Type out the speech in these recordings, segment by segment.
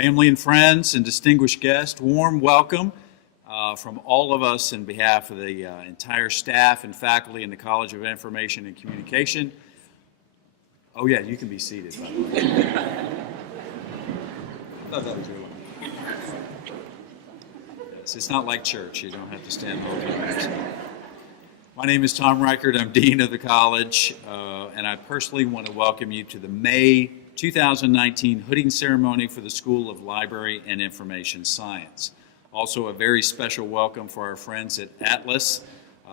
Family and friends and distinguished guests, warm welcome from all of us on behalf of the entire staff and faculty in the College of Information and Communication. Oh yeah, you can be seated, by the way. I thought that was your line. Yes, it's not like church. You don't have to stand both ways. My name is Tom Reichert. I'm Dean of the College, and I personally want to welcome you to the May 2019 Hooding Ceremony for the School of Library and Information Science. Also a very special welcome for our friends at SLIS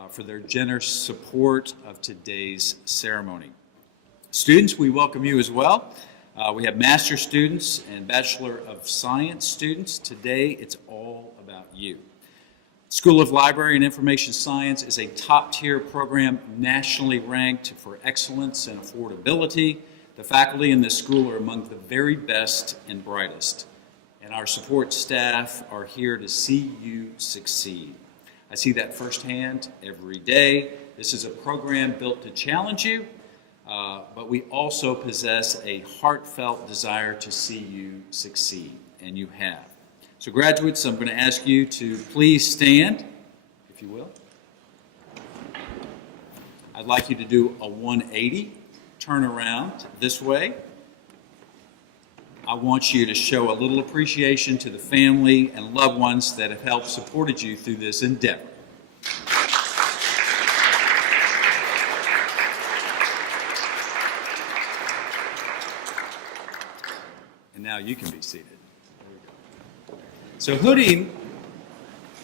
for their generous support of today's ceremony. Students, we welcome you as well. We have master's students and Bachelor of Science students. Today it's all about you. School of Library and Information Science is a top-tier program nationally ranked for excellence and affordability. The faculty in this school are among the very best and brightest, and our support staff are here to see you succeed. I see that firsthand every day. This is a program built to challenge you, but we also possess a heartfelt desire to see you succeed, and you have. So graduates, I'm going to ask you to please stand, if you will. I'd like you to do a 180. Turn around this way. I want you to show a little appreciation to the family and loved ones that have helped supported you through this endeavor. And now you can be seated. So hooding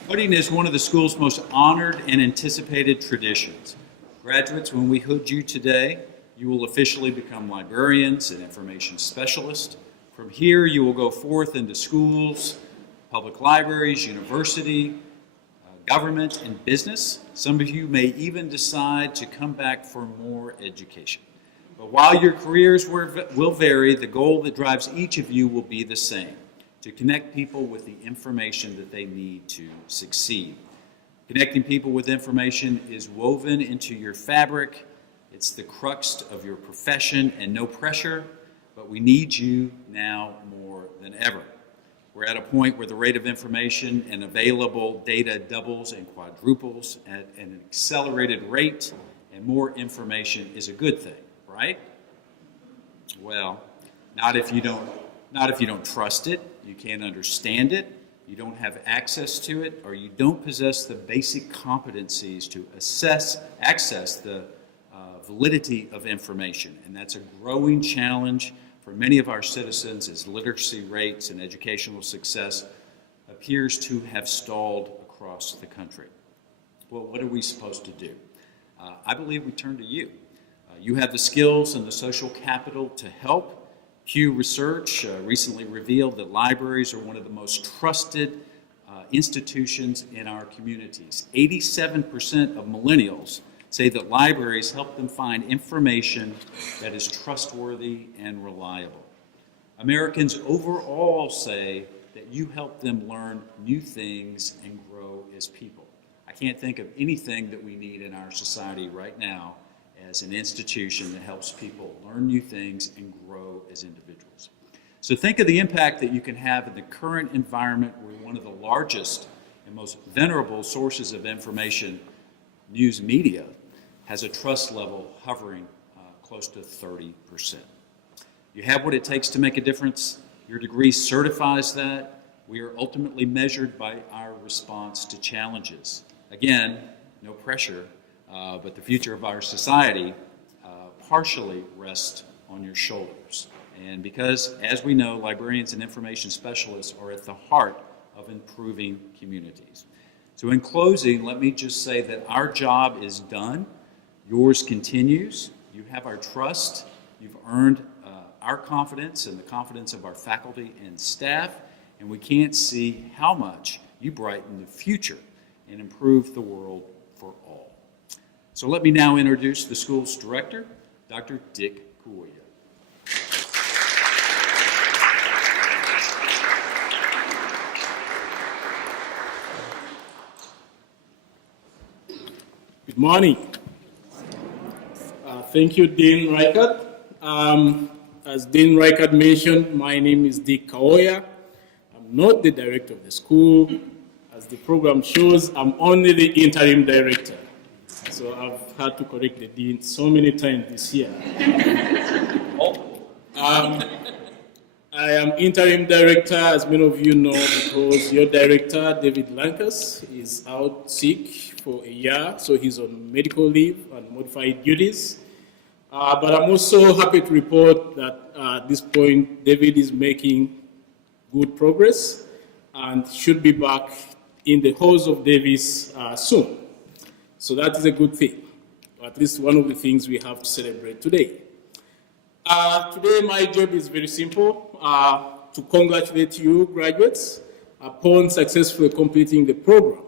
is one of the school's most honored and anticipated traditions. Graduates, when we hood you today, you will officially become librarians and information specialists. From here, you will go forth into schools, public libraries, university, government, and business. Some of you may even decide to come back for more education. But while your careers will vary, the goal that drives each of you will be the same: to connect people with the information that they need to succeed. Connecting people with information is woven into your fabric. It's the crux of your profession, and no pressure, but we need you now more than ever. We're at a point where the rate of information and available data doubles and quadruples at an accelerated rate, and more information is a good thing, right? Well, not if you don't trust it, you can't understand it, you don't have access to it, or you don't possess the basic competencies to access the validity of information. And that's a growing challenge for many of our citizens as literacy rates and educational success appears to have stalled across the country. Well, what are we supposed to do? I believe we turn to you. You have the skills and the social capital to help. Pew Research recently revealed that libraries are one of the most trusted institutions in our communities. 87% of millennials say that libraries help them find information that is trustworthy and reliable. Americans overall say that you help them learn new things and grow as people. I can't think of anything that we need in our society right now as an institution that helps people learn new things and grow as individuals. So think of the impact that you can have in the current environment where one of the largest and most venerable sources of information, news media, has a trust level hovering close to 30%. You have what it takes to make a difference. Your degree certifies that. We are ultimately measured by our response to challenges. Again, no pressure, but the future of our society partially rests on your shoulders. And because, as we know, librarians and information specialists are at the heart of improving communities. So in closing, let me just say that our job is done. Yours continues. You have our trust. You've earned our confidence and the confidence of our faculty and staff, and we can't see how much you brighten the future and improve the world for all. So let me now introduce the school's director, Dr. Dick Kawoya. Good morning. Thank you, Dean Reichert. As Dean Reichert mentioned, my name is Dick Kawoya. not the director of the school. As the program shows, I'm only the interim director. So I've had to correct the dean so many times this year. I am interim director, as many of you know, because your director, David Lankas, is out sick for a year, so he's on medical leave and modified duties. But I'm also happy to report that at this point, David is making good progress and should be back in the halls of Davis soon. So that is a good thing, or at least one of the things we have to celebrate today. Today, my job is very simple, to congratulate you, graduates, upon successfully completing the program.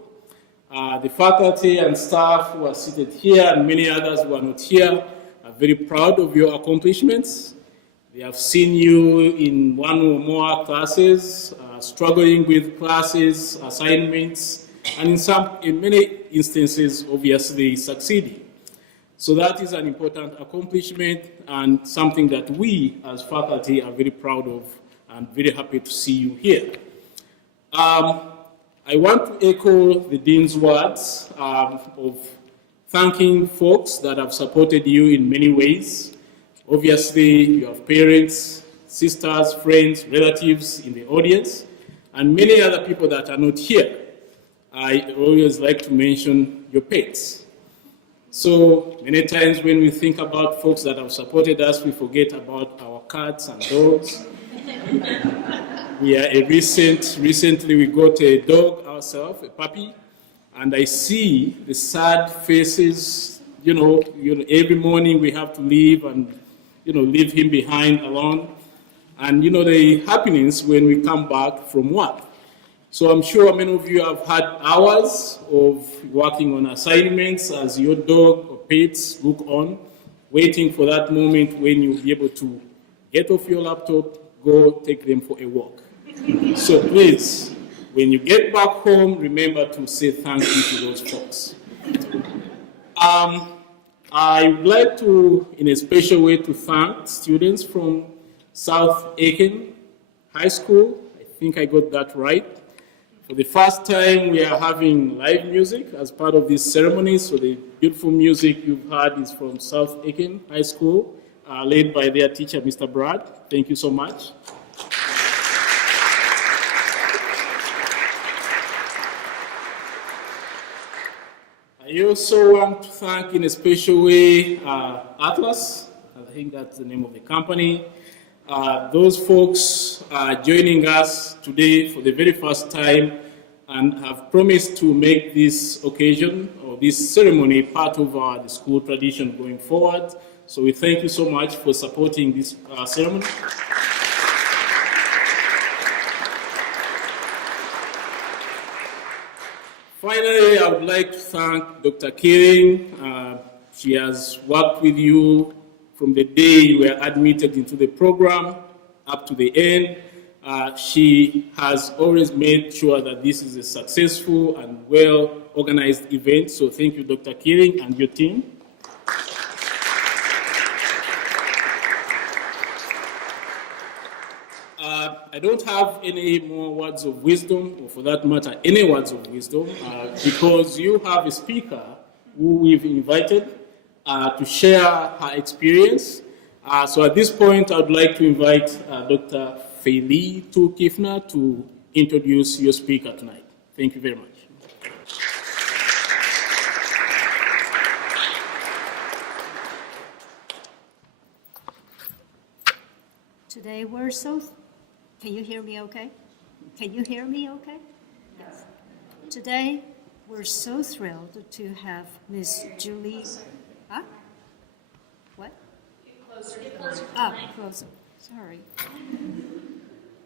The faculty and staff who are seated here and many others who are not here are very proud of your accomplishments. They have seen you in one or more classes, struggling with classes, assignments, and in many instances, obviously succeeding. So that is an important accomplishment and something that we as faculty are very proud of and very happy to see you here. I want to echo the Dean's words of thanking folks that have supported you in many ways. Obviously, you have parents, sisters, friends, relatives in the audience, and many other people that are not here. I always like to mention your pets. So many times when we think about folks that have supported us, we forget about our cats and dogs. Recently we got a dog ourselves, a puppy, and I see the sad faces, every morning we have to leave and, leave him behind alone. And, the happiness when we come back from work. So I'm sure many of you have had hours of working on assignments as your dog or pets look on, waiting for that moment when you'll be able to get off your laptop, go take them for a walk. So please, when you get back home, remember to say thank you to those folks. I would like to, in a special way, to thank students from South Aiken High School. I think I got that right. For the first time, we are having live music as part of this ceremony. So the beautiful music you've heard is from South Aiken High School, led by their teacher, Mr. Brad. Thank you so much. I also want to thank in a special way Atlas. I think that's the name of the company. Those folks are joining us today for the very first time and have promised to make this occasion or this ceremony part of the school tradition going forward. So we thank you so much for supporting this ceremony. Finally, I would like to thank Dr. Kirin. She has worked with you from the day you were admitted into the program up to the end. She has always made sure that this is a successful and well-organized event. So thank you, Dr. Kirin and your team. I don't have any more words of wisdom, or for that matter, any words of wisdom, because you have a speaker who we've invited to share her experience. So at this point, I would like to invite Dr. Feli Kifner to introduce your speaker tonight. Thank you very much. Today we're so, can you hear me okay? Can you hear me okay? Yes. Today we're so thrilled to have Miss Julie, huh? What? Closer. Sorry.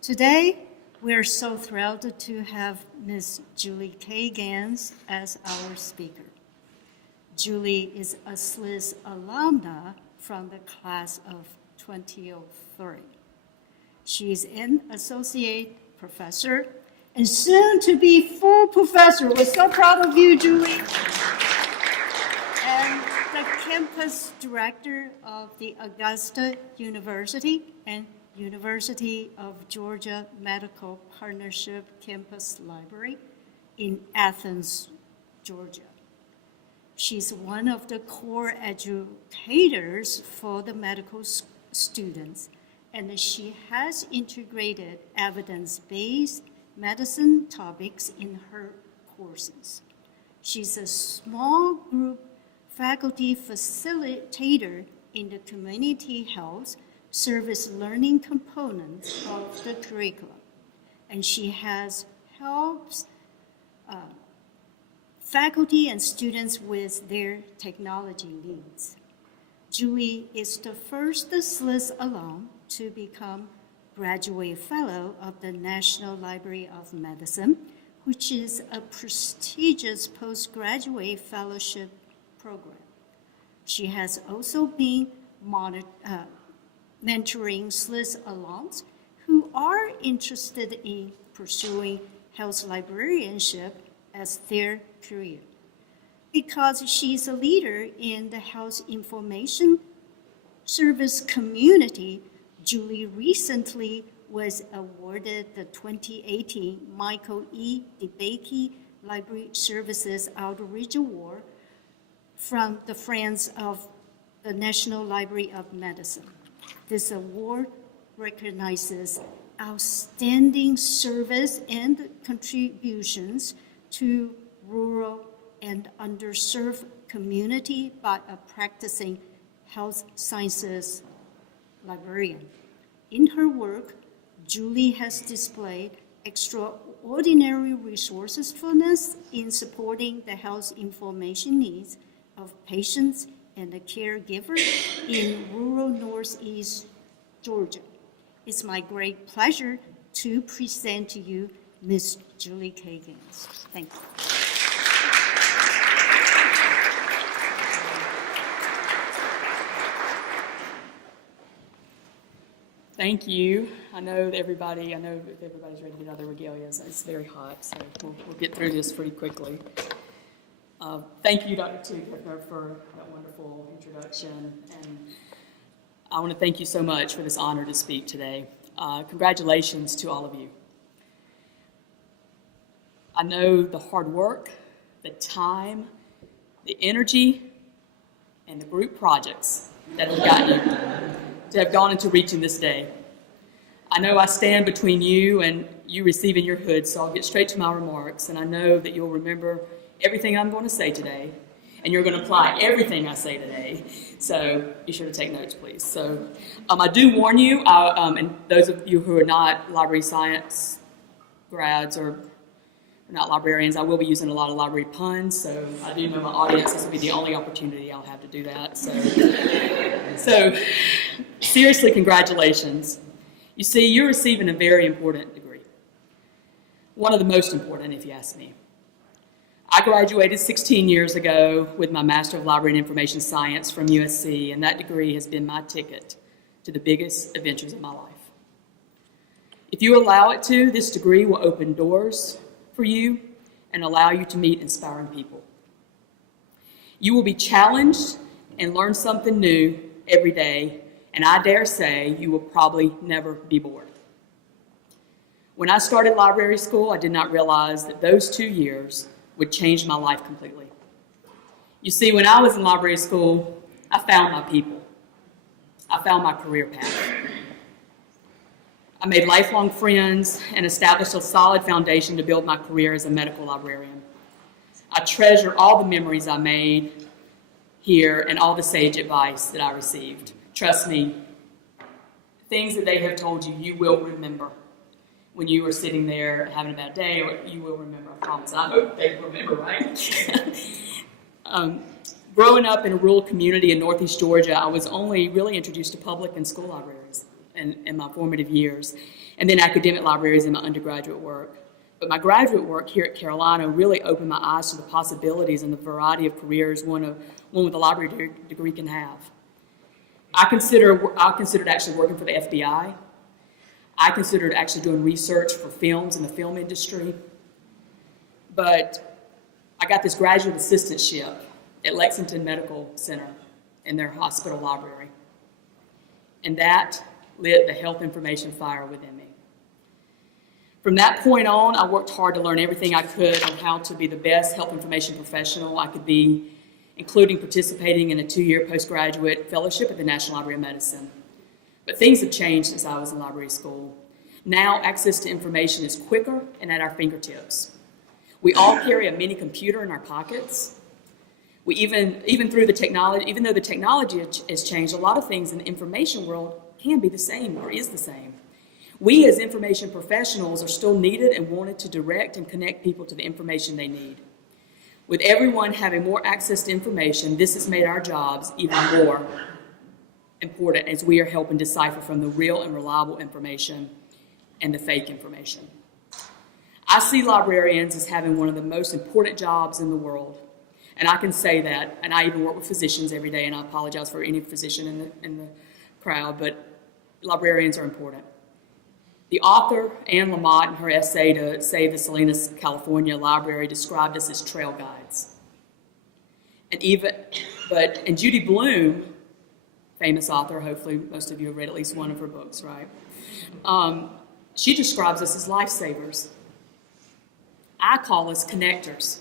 Today we're so thrilled to have Miss Julie K. Gans as our speaker. Julie is a SLIS alumna from the class of 2003. She's an associate professor and soon to be full professor. We're so proud of you, Julie. And the campus director of the Augusta University, and University of Georgia Medical Partnership Campus Library in Athens, Georgia. She's one of the core educators for the medical students, and she has integrated evidence-based medicine topics in her courses. She's a small group faculty facilitator in the community health service learning component of the curriculum, and she has helped faculty and students with their technology needs. Julie is the first SLIS alum to become Graduate Fellow of the National Library of Medicine, which is a prestigious postgraduate fellowship program. She has also been mentoring SLIS alums who are interested in pursuing health librarianship as their career. Because she's a leader in the health information service community, Julie recently was awarded the 2018 Michael E. DeBakey Library Services Outreach Award from the Friends of the National Library of Medicine. This award recognizes outstanding service and contributions to rural and underserved community by a practicing health sciences librarian. In her work, Julie has displayed extraordinary resourcefulness in supporting the health information needs of patients and the caregivers in rural Northeast Georgia. It's my great pleasure to present to you Ms. Julie K. Gaines. Thank you. Thank you. I know if everybody's ready to get out of their regalias. It's very hot, so we'll get through this pretty quickly. Thank you, Dr. Tickner, for that wonderful introduction. And I want to thank you so much for this honor to speak today. Congratulations to all of you. I know the hard work, the time, the energy, and the group projects that have gone into reaching this day. I know I stand between you and you receiving your hood, so I'll get straight to my remarks, and I know that you'll remember everything I'm going to say today, and you're going to apply everything I say today, so be sure to take notes, please. So I do warn you, and those of you who are not library science grads or not librarians, I will be using a lot of library puns, so I do know my audience, this will be the only opportunity I'll have to do that. So seriously, congratulations. You see, you're receiving a very important degree. One of the most important, if you ask me. I graduated 16 years ago with my Master of Library and Information Science from USC, and that degree has been my ticket to the biggest adventures of my life. If you allow it to, this degree will open doors for you and allow you to meet inspiring people. You will be challenged and learn something new every day, and I dare say you will probably never be bored. When I started library school, I did not realize that those 2 years would change my life completely. You see, when I was in library school, I found my people. I found my career path. I made lifelong friends and established a solid foundation to build my career as a medical librarian. I treasure all the memories I made here and all the sage advice that I received. Trust me, things that they have told you, you will remember when you are sitting there having a bad day, or you will remember, I promise. I hope they remember, right? Growing up in a rural community in Northeast Georgia, I was only really introduced to public and school libraries in my formative years, and then academic libraries in my undergraduate work. But my graduate work here at Carolina really opened my eyes to the possibilities and the variety of careers one with a library degree can have. I considered actually working for the FBI. I considered actually doing research for films in the film industry. But I got this graduate assistantship at Lexington Medical Center in their hospital library. And that lit the health information fire within me. From that point on, I worked hard to learn everything I could on how to be the best health information professional I could be, including participating in a 2-year postgraduate fellowship at the National Library of Medicine. But things have changed since I was in library school. Now, access to information is quicker and at our fingertips. We all carry a mini computer in our pockets. We even through the technology, even though the technology has changed, a lot of things in the information world can be the same or is the same. We as information professionals are still needed and wanted to direct and connect people to the information they need. With everyone having more access to information, this has made our jobs even more important as we are helping decipher from the real and reliable information and the fake information. I see librarians as having one of the most important jobs in the world. And I can say that, and I even work with physicians every day, and I apologize for any physician in the crowd, but librarians are important. The author, Anne Lamott, in her essay to Save the Salinas, California Library, described us as trail guides. And Judy Blume, famous author, hopefully most of you have read at least one of her books, right? She describes us as lifesavers. I call us connectors.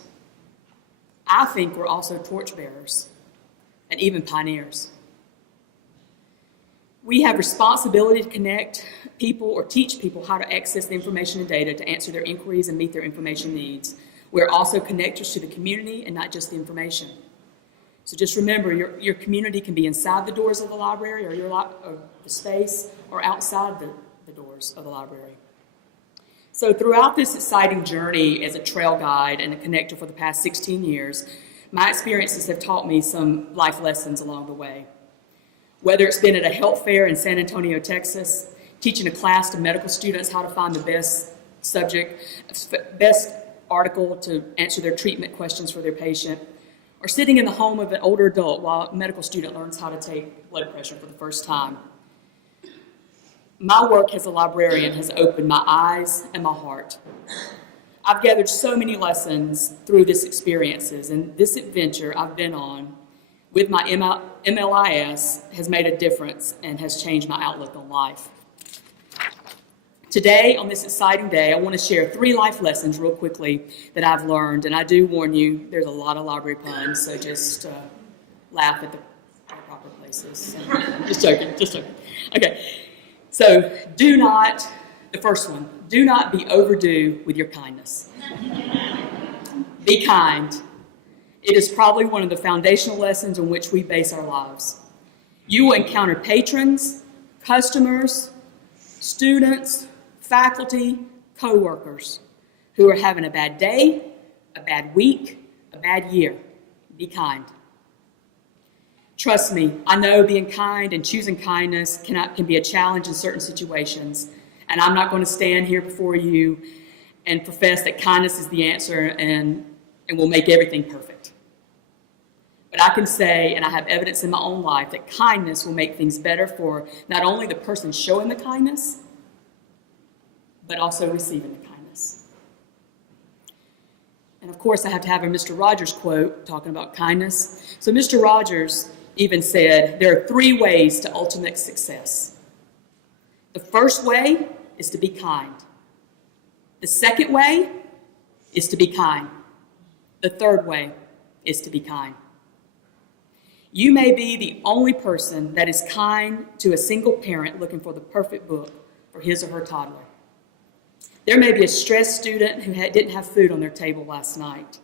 I think we're also torchbearers and even pioneers. We have responsibility to connect people or teach people how to access the information and data to answer their inquiries and meet their information needs. We're also connectors to the community and not just the information. So just remember, your community can be inside the doors of the library or the space or outside the doors of the library. So throughout this exciting journey as a trail guide and a connector for the past 16 years, my experiences have taught me some life lessons along the way. Whether it's been at a health fair in San Antonio, Texas, teaching a class to medical students how to find the best article to answer their treatment questions for their patient, or sitting in the home of an older adult while a medical student learns how to take blood pressure for the first time. My work as a librarian has opened my eyes and my heart. I've gathered so many lessons through these experiences, and this adventure I've been on with my MLIS has made a difference and has changed my outlook on life. Today, on this exciting day, I want to share 3 life lessons real quickly that I've learned, and I do warn you, there's a lot of library puns, so just laugh at the proper places. Just joking. Okay. So the first one, do not be overdue with your kindness. Be kind. It is probably one of the foundational lessons on which we base our lives. You will encounter patrons, customers, students, faculty, co-workers who are having a bad day, a bad week, a bad year. Be kind. Trust me, I know being kind and choosing kindness can be a challenge in certain situations, and I'm not going to stand here before you and profess that kindness is the answer and will make everything perfect. But I can say, and I have evidence in my own life, that kindness will make things better for not only the person showing the kindness, but also receiving the kindness. And of course, I have to have a Mr. Rogers quote talking about kindness. So Mr. Rogers even said, there are 3 ways to ultimate success. The first way is to be kind. The second way is to be kind. The third way is to be kind. You may be the only person that is kind to a single parent looking for the perfect book for his or her toddler. There may be a stressed student who didn't have food on their table last night.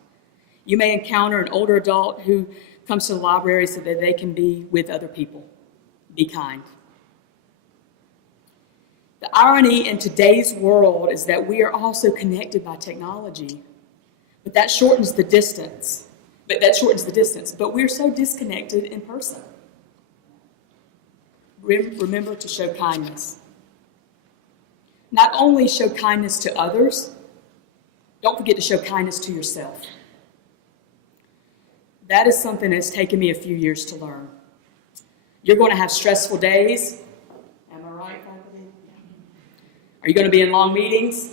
You may encounter an older adult who comes to the library so that they can be with other people. Be kind. The irony in today's world is that we are also connected by technology, but that shortens the distance. But we're so disconnected in person. Remember to show kindness. Not only show kindness to others, don't forget to show kindness to yourself. That is something that's taken me a few years to learn. You're going to have stressful days. Am I right, faculty? Are you going to be in long meetings?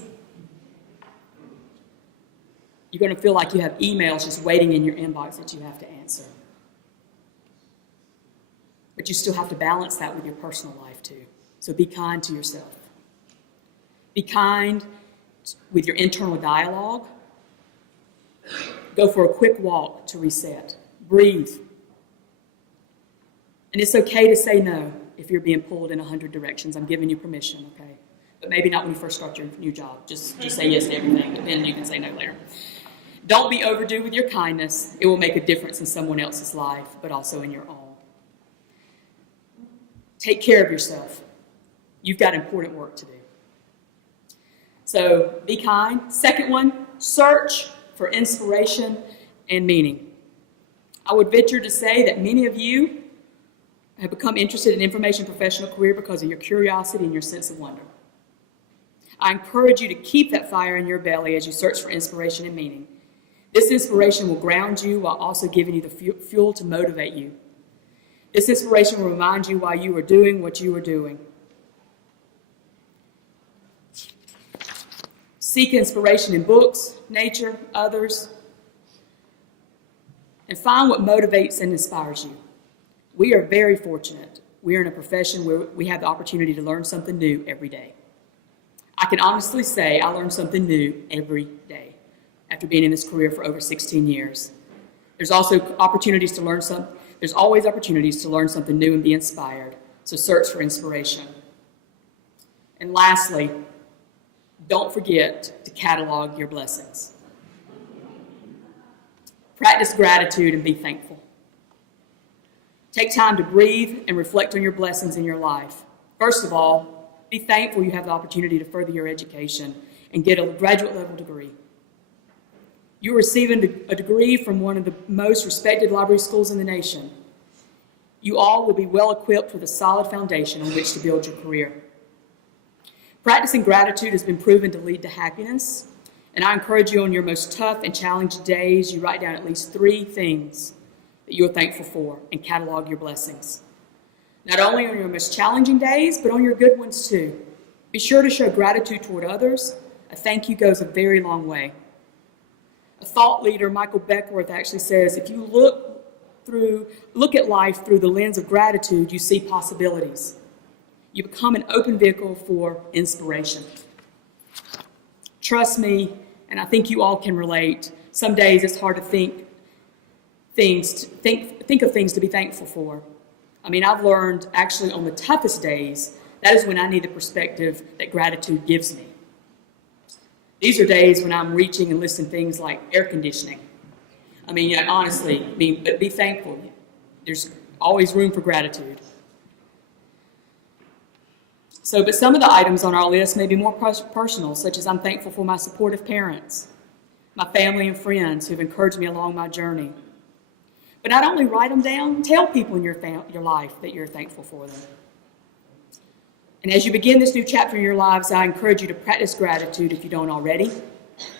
You're going to feel like you have emails just waiting in your inbox that you have to answer. But you still have to balance that with your personal life too. So be kind to yourself. Be kind with your internal dialogue. Go for a quick walk to reset. Breathe. And it's okay to say no if you're being pulled in 100 directions. I'm giving you permission, okay? But maybe not when you first start your new job. Just say yes to everything, and then you can say no later. Don't be overdue with your kindness. It will make a difference in someone else's life, but also in your own. Take care of yourself. You've got important work to do. So be kind. Second one, search for inspiration and meaning. I would venture to say that many of you have become interested in information professional career because of your curiosity and your sense of wonder. I encourage you to keep that fire in your belly as you search for inspiration and meaning. This inspiration will ground you while also giving you the fuel to motivate you. This inspiration will remind you why you are doing what you are doing. Seek inspiration in books, nature, others, and find what motivates and inspires you. We are very fortunate. We are in a profession where we have the opportunity to learn something new every day. I can honestly say I learn something new every day after being in this career for over 16 years. There's always opportunities to learn something new and be inspired, so search for inspiration. And lastly, don't forget to catalog your blessings. Practice gratitude and be thankful. Take time to breathe and reflect on your blessings in your life. First of all, be thankful you have the opportunity to further your education and get a graduate level degree. You're receiving a degree from one of the most respected library schools in the nation. You all will be well equipped with a solid foundation on which to build your career. Practicing gratitude has been proven to lead to happiness, and I encourage you on your most tough and challenging days, you write down at least 3 things that you are thankful for and catalog your blessings. Not only on your most challenging days, but on your good ones too. Be sure to show gratitude toward others. A thank you goes a very long way. A thought leader, Michael Beckworth, actually says, if you look at life through the lens of gratitude, you see possibilities. You become an open vehicle for inspiration. Trust me, and I think you all can relate, some days it's hard to think of things to be thankful for. I mean, I've learned actually on the toughest days, that is when I need the perspective that gratitude gives me. These are days when I'm reaching and listing things like air conditioning. I mean, honestly, but be thankful. There's always room for gratitude. But some of the items on our list may be more personal, such as I'm thankful for my supportive parents, my family and friends who've encouraged me along my journey. But not only write them down, tell people in your life that you're thankful for them. And as you begin this new chapter in your lives, I encourage you to practice gratitude if you don't already.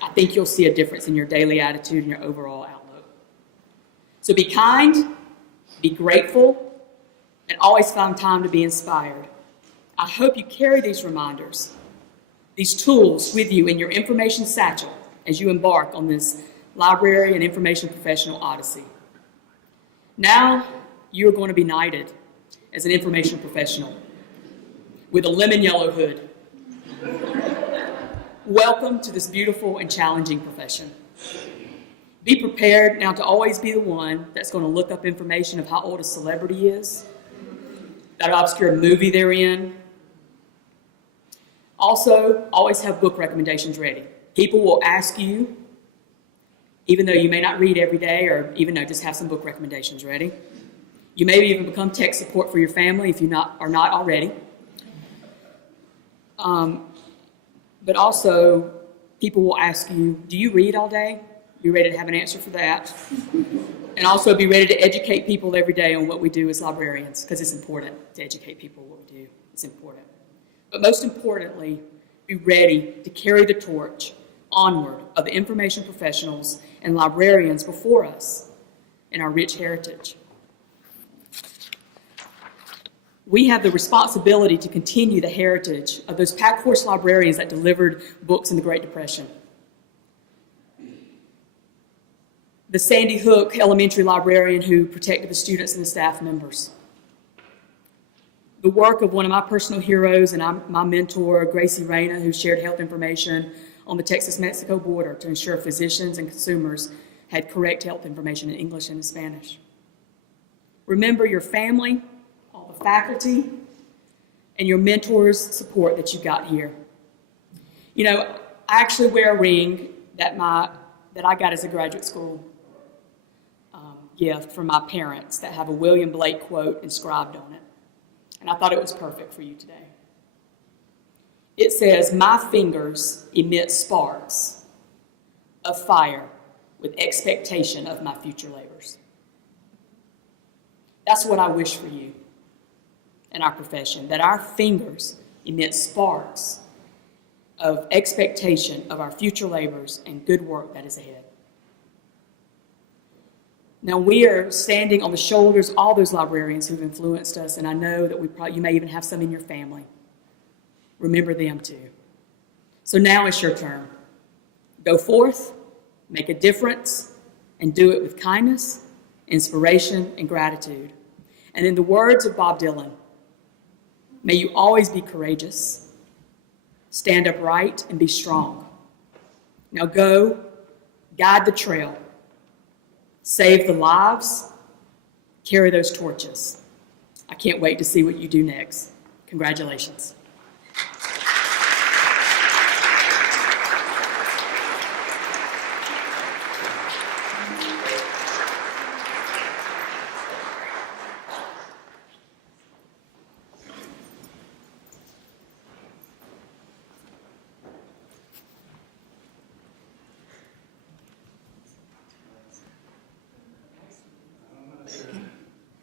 I think you'll see a difference in your daily attitude and your overall outlook. So be kind, be grateful, and always find time to be inspired. I hope you carry these reminders, these tools with you in your information satchel as you embark on this library and information professional odyssey. Now, you are going to be knighted as an information professional with a lemon yellow hood. Welcome to this beautiful and challenging profession. Be prepared now to always be the one that's going to look up information of how old a celebrity is, that obscure movie they're in. Also, always have book recommendations ready. People will ask you, even though you may not read every day, or even though just have some book recommendations ready. You may even become tech support for your family if you are not already. But also, people will ask you, do you read all day? Be ready to have an answer for that. And also be ready to educate people every day on what we do as librarians, because it's important to educate people what we do. It's important. But most importantly, be ready to carry the torch onward of the information professionals and librarians before us in our rich heritage. We have the responsibility to continue the heritage of those pack horse librarians that delivered books in the Great Depression. The Sandy Hook elementary librarian who protected the students and the staff members. the work of one of my personal heroes and my mentor, Gracie Reyna, who shared health information on the Texas-Mexico border to ensure physicians and consumers had correct health information in English and in Spanish. Remember your family, all the faculty, and your mentors' support that you got here. You know, I actually wear a ring that I got as a graduate school gift from my parents that have a William Blake quote inscribed on it. And I thought it was perfect for you today. It says, "My fingers emit sparks of fire with expectation of my future labors." That's what I wish for you in our profession, that our fingers emit sparks of expectation of our future labors and good work that is ahead. Now, we are standing on the shoulders of all those librarians who've influenced us, and I know that you may even have some in your family. Remember them too. So now it's your turn. Go forth, make a difference, and do it with kindness, inspiration, and gratitude. And in the words of Bob Dylan, may you always be courageous, stand upright, and be strong. Now go, guide the trail, save the lives, carry those torches. I can't wait to see what you do next. Congratulations.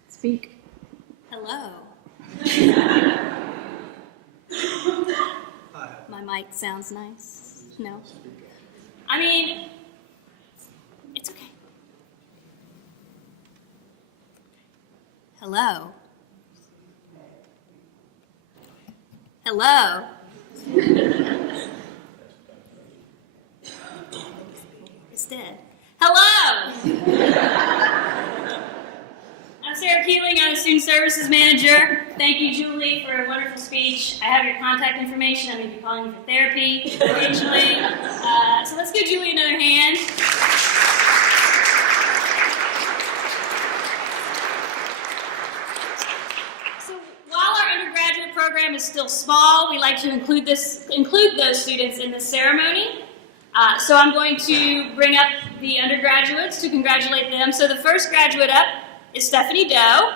Speak. Hello. My mic sounds nice. No? I mean, it's okay. Hello. Hello. It's dead. Hello. I'm Sarah Keeling. I'm the Student Services Manager. Thank you, Julie, for a wonderful speech. I have your contact information. I'm going to be calling you for therapy occasionally. So let's give Julie another hand. So while our undergraduate program is still small, we like to include those students in the ceremony. So I'm going to bring up the undergraduates to congratulate them. So the first graduate up is Stephanie Doe.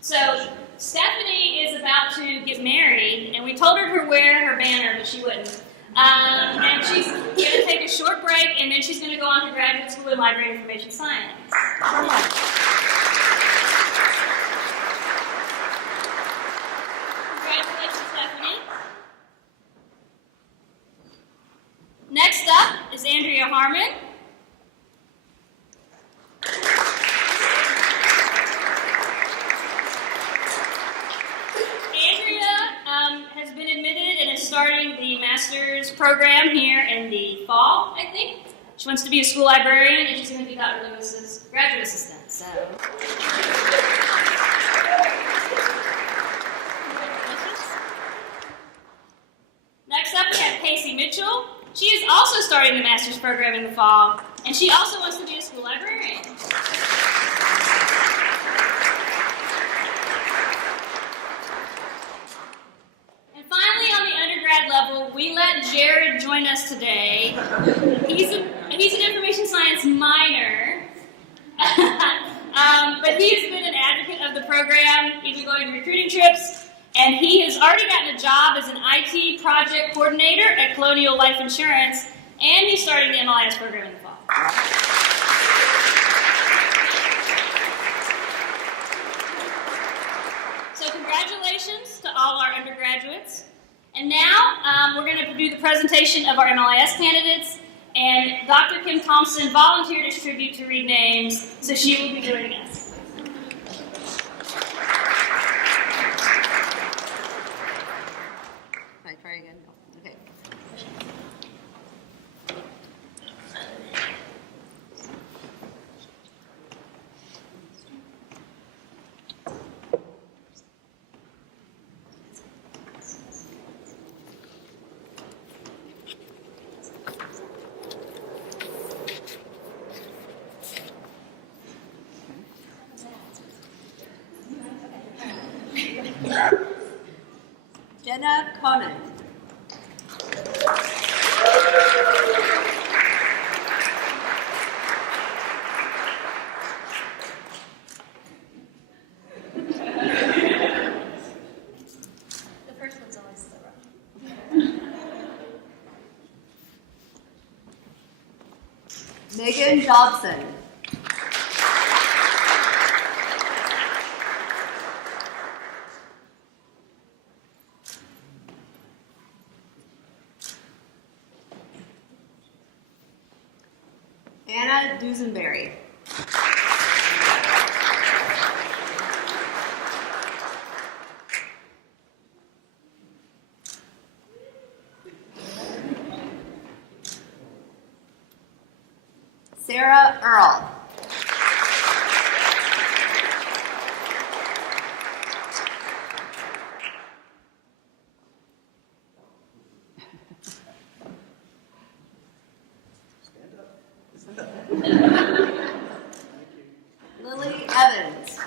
So Stephanie is about to get married, and we told her to wear her banner, but she wouldn't. And she's going to take a short break, and then she's going to go on to graduate school in library information science. Congratulations, Stephanie. Next up is Andrea Harmon. Has been admitted and is starting the master's program here in the fall, I think. She wants to be a school librarian, and she's going to be Dr. Lewis's graduate assistant. So, next up, we have Casey Mitchell. She is also starting the master's program in the fall, and she also wants to be a school librarian. Level, we let Jared join us today. He's an information science minor, but he has been an advocate of the program. He's been going to recruiting trips, and he has already gotten a job as an IT project coordinator at Colonial Life Insurance, and he's starting the MLIS program in the fall. So congratulations to all our undergraduates. And now we're going to do the presentation of our MLIS candidates, and Dr. Kim Thompson volunteered as tribute to read names, so she will be joining us. Try again. Okay. Jenna Conan. The first one's always the rough. Megan Dobson. Anna Dusenberry. Sarah Earl. Lily Evans.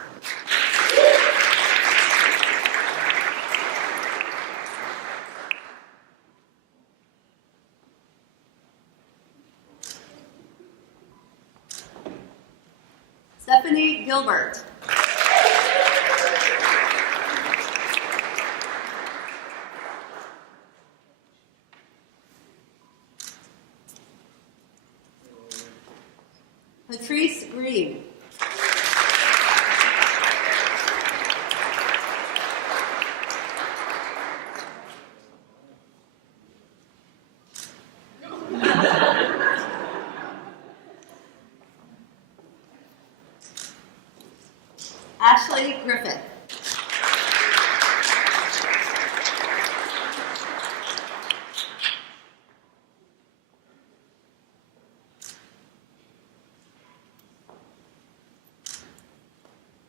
Stephanie Gilbert. Patrice Green. Ashley Griffith.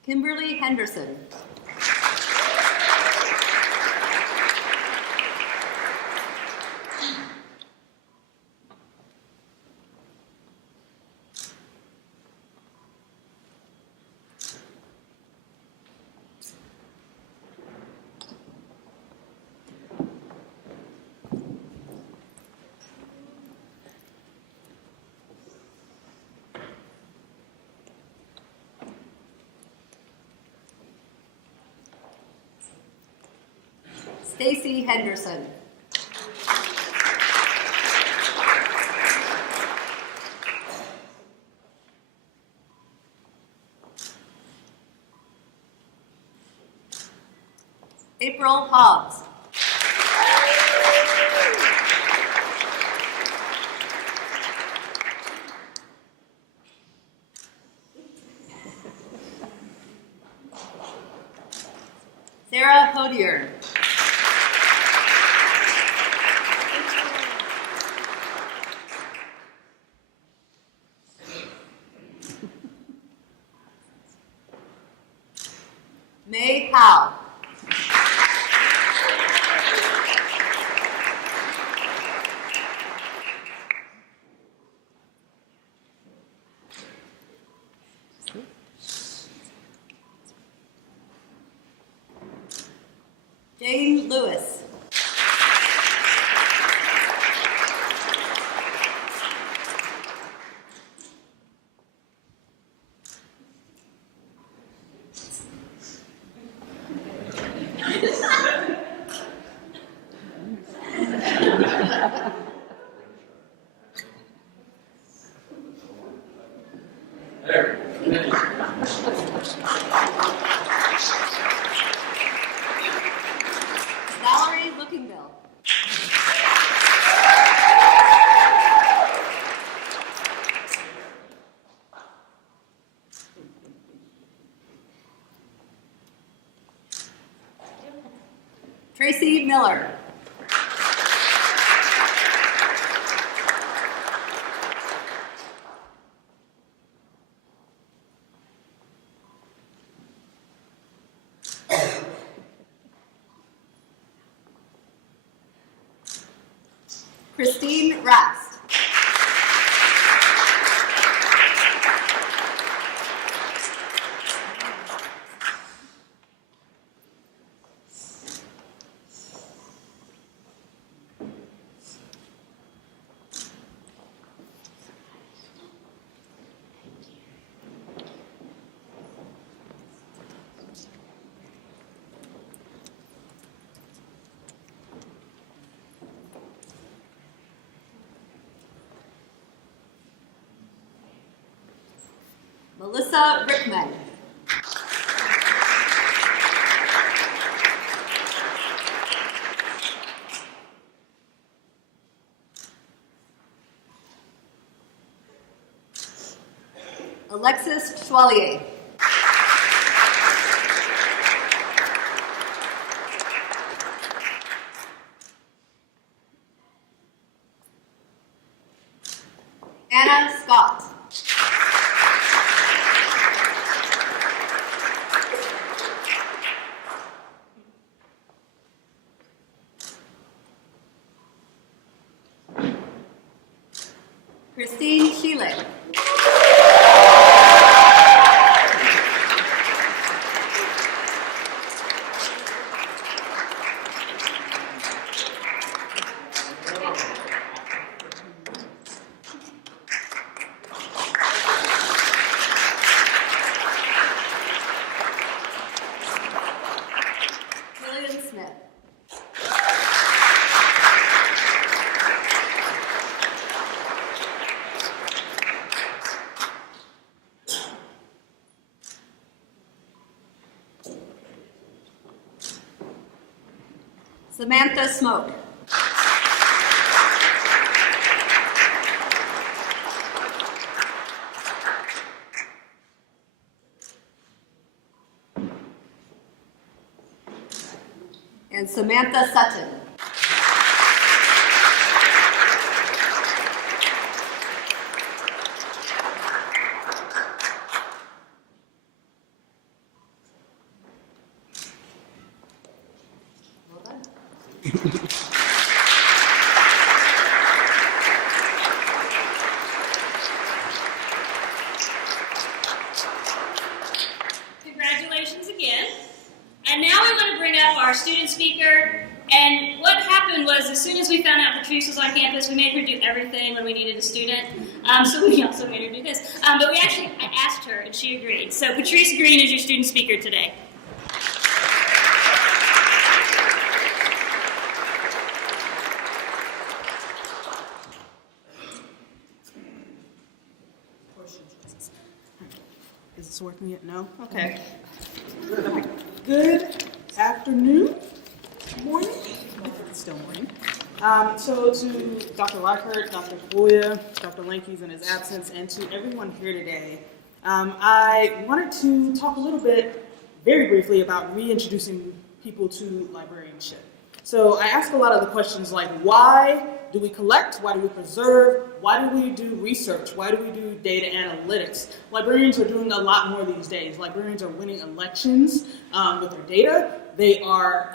Kimberly Henderson. Stacy Henderson. April Hobbs. Sarah Hodier. May Howe. Jane Lewis. Valerie Lookingbill. Tracy Miller. Christine Rast. Melissa Rickman. Alexis Schwalier. Anna Scott. Christine Sheeling. William Smith. Samantha Smoke. And Samantha Sutton. Well done. Congratulations again. And now we want to bring up our student speaker. And what happened was, as soon as we found out Patrice was on campus, we made her do everything when we needed a student. So we also made her do this. But I asked her, and she agreed. So Patrice Green is your student speaker today. Is this working yet? No? Okay. Good afternoon, morning. It's still morning. So to Dr. Lockhart, Dr. Boya, Dr. Lankeys in his absence, and to everyone here today, I wanted to talk a little bit, very briefly, about reintroducing people to librarianship. So I asked a lot of the questions like, why do we collect? Why do we preserve? Why do we do research? Why do we do data analytics? Librarians are doing a lot more these days. Librarians are winning elections with their data. They are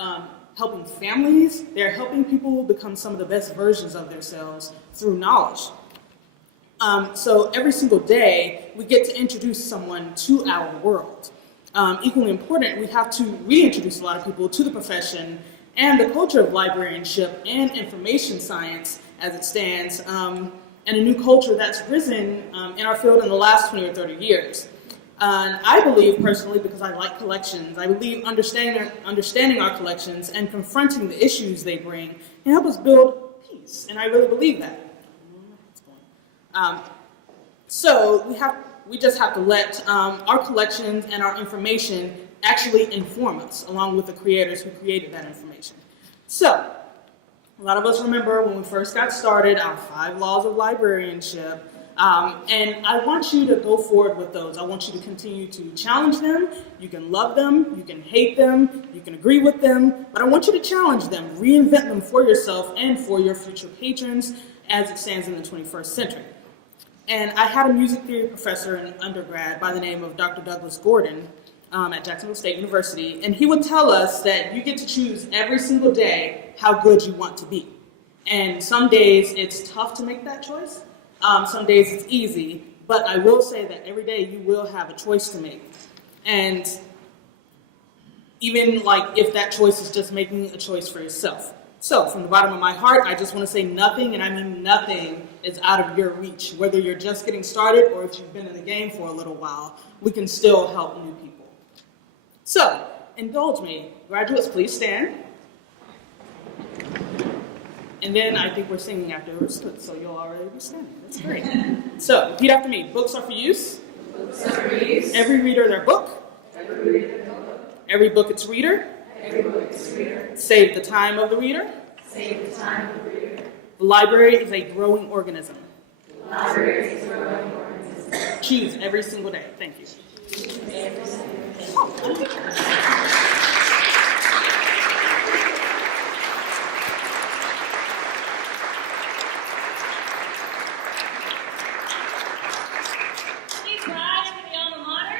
helping families. They're helping people become some of the best versions of themselves through knowledge. So every single day, we get to introduce someone to our world. Equally important, we have to reintroduce a lot of people to the profession and the culture of librarianship and information science as it stands, and a new culture that's risen in our field in the last 20 or 30 years. And I believe personally, because I like collections, I believe understanding our collections and confronting the issues they bring can help us build peace, and I really believe that. So we just have to let our collections and our information actually inform us, along with the creators who created that information. So, a lot of us remember when we first got started, our 5 laws of librarianship, and I want you to go forward with those. I want you to continue to challenge them. You can love them, you can hate them, you can agree with them, but I want you to challenge them, reinvent them for yourself and for your future patrons as it stands in the 21st century. And I had a music theory professor in undergrad by the name of Dr. Douglas Gordon at Jacksonville State University, and he would tell us that you get to choose every single day how good you want to be. And some days it's tough to make that choice, some days it's easy, but I will say that every day you will have a choice to make. And even like if that choice is just making a choice for yourself. So from the bottom of my heart, I just want to say nothing, and I mean nothing, is out of your reach. Whether you're just getting started or if you've been in the game for a little while, we can still help new people. So, indulge me. Graduates, please stand. And then I think we're singing afterwards, so you'll already be standing. That's great. So, repeat after me. Books are for use. Every reader their book. Every book its reader. Save the time of the reader. The library is a growing organism. Choose every single day. Thank you. Please rise for the alma mater.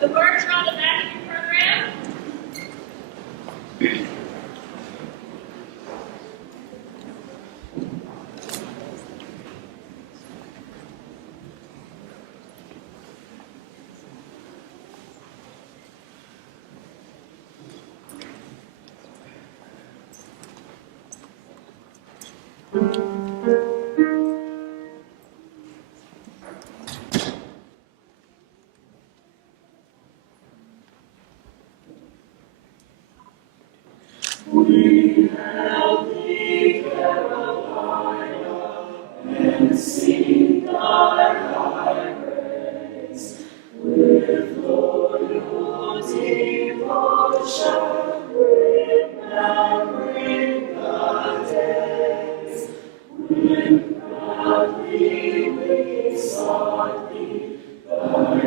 The words are on the back of your program.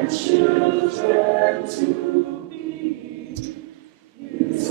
Children to be his